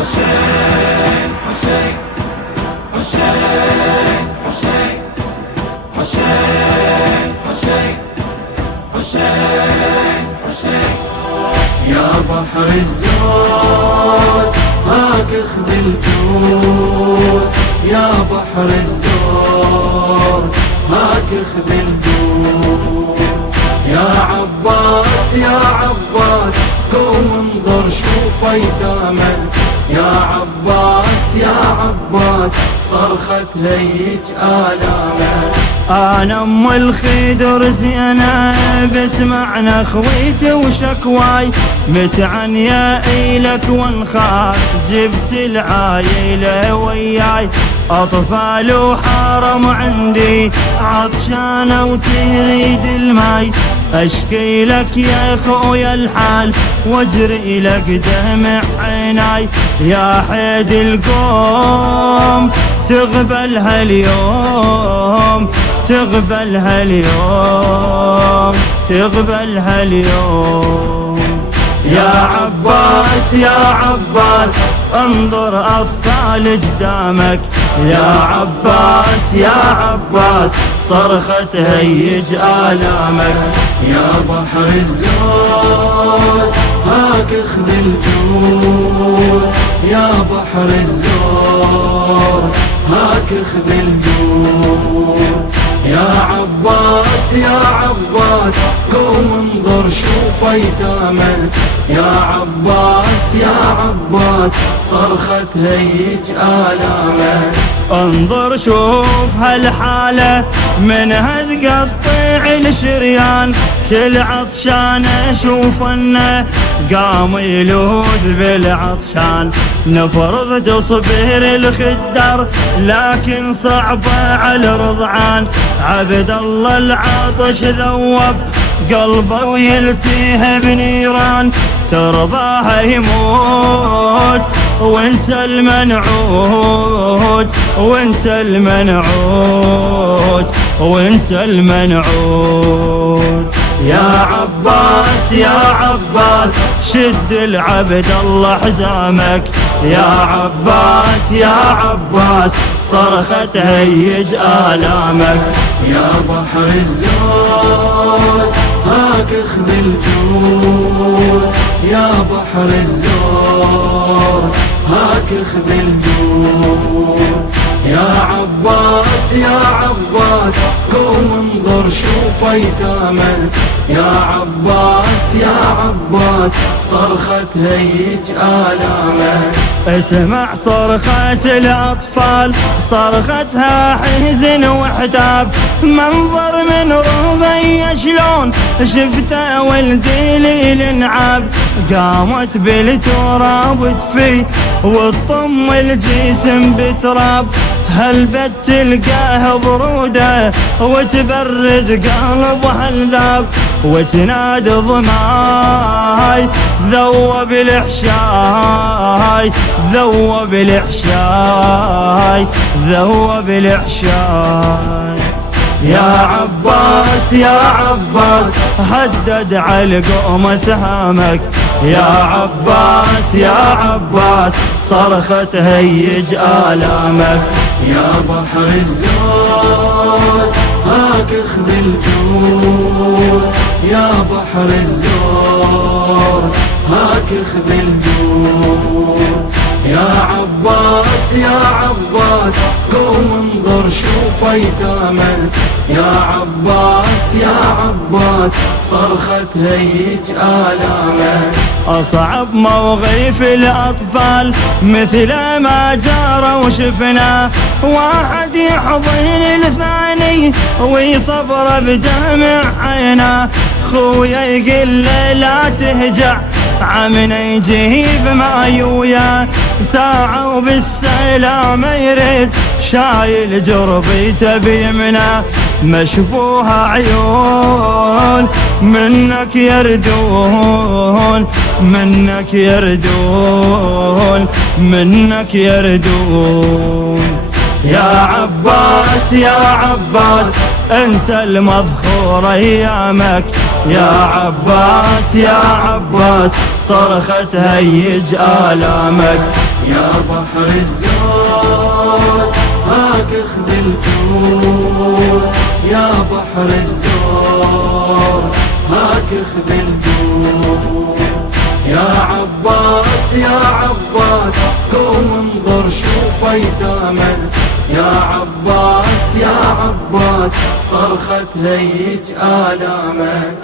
حسين حسين حسين حسين حسين حسين حسين حسين. يا بحر الزود هاك اخذ الجود، يا بحر الزود هاك اخذ الجود. يا عباس يا عباس قوم انظر شوف ايتامك، يا عباس يا عباس صرخة هيج آلامك. أنا أم الخدر زينب اسمعنا خويتي وشكواي، متعنية إلك وانخاف جبت العايلة وياي، أطفال وحرم عندي عطشانة وتريد الماي، أشكي لك يا خويا الحال واجري لك دمع عيناي. يا حيد القوم تقبلها اليوم، تقبلها اليوم، تقبلها اليوم. يا عباس يا عباس انظر أطفال قدامك، يا عباس يا عباس صرخة هيج آلامك. يا بحر الزود هاك اخذ الجود، يا بحر الزود هاك اخذ الجود. يا عباس يا عباس قوم انظر شوف ايتامك، يا عباس يا عباس صرخة هيج آلامك. انظر شوف هالحالة منها تقطع الشريان، كل عطشان اشوف انه قام يلود بالعطشان. نفرض تصبر الخدر لكن صعبة على الرضعان، عبد الله العطش ذوب قلبه ويلتيه بنيران، ترضاه يموت وانت المنعود، وانت المنعود، وانت المنعود. يا عباس يا عباس شد العبد الله حزامك، يا عباس يا عباس صرخة هيج آلامك. يا بحر الزود هاك اخذ الجود، يا بحر الزود هاك اخذ الجود. يا عباس يا عباس قوم انظر شوف ايتامك، يا عباس يا عباس صرخة هيج آلامك. اسمع صرخة الأطفال صرختها حزن وحتاب، منظر من رضي شلون شفته ولدي للنعاب، قامت بالتراب تفي وتطم الجسم بتراب، هالبت تلقاه برودة وتبرد قلبها الذاب، وتنادي ضماي ذوب الحشاي، ذوب الحشاي، ذوب الحشاي. يا عباس يا عباس هدد على القوم سهامك، يا عباس يا عباس صرخة هيج آلامك. يا بحر الزود هاك اخذ الجود، يا بحر الزود هاك اخذ الجود. يا عباس يا عباس قوم انظر شوف ايتامك، يا عباس يا عباس صرخة هيج آلامك. أصعب موقف الأطفال مثل ما جرى وشفنا، واحد يحضن الثاني ويصبر بدمع عينه، خويا يقول له لا تهجع عمنا يجيب ما يويا، ساعة وبالسلامة يرد شايل جربيته بيمنه، مشبوهة عيون منك يردون، منك يردون، منك يردون. يا عباس يا عباس انت المذخور ايامك، يا عباس يا عباس صرخة هيج آلامك. يا بحر الزود هاك اخذ الجود، يا بحر الزود هاك اخذ الجود. يا عباس يا عباس قوم انظر شوف ايتامك، يا عباس يا عباس صرخة هيج آلامك.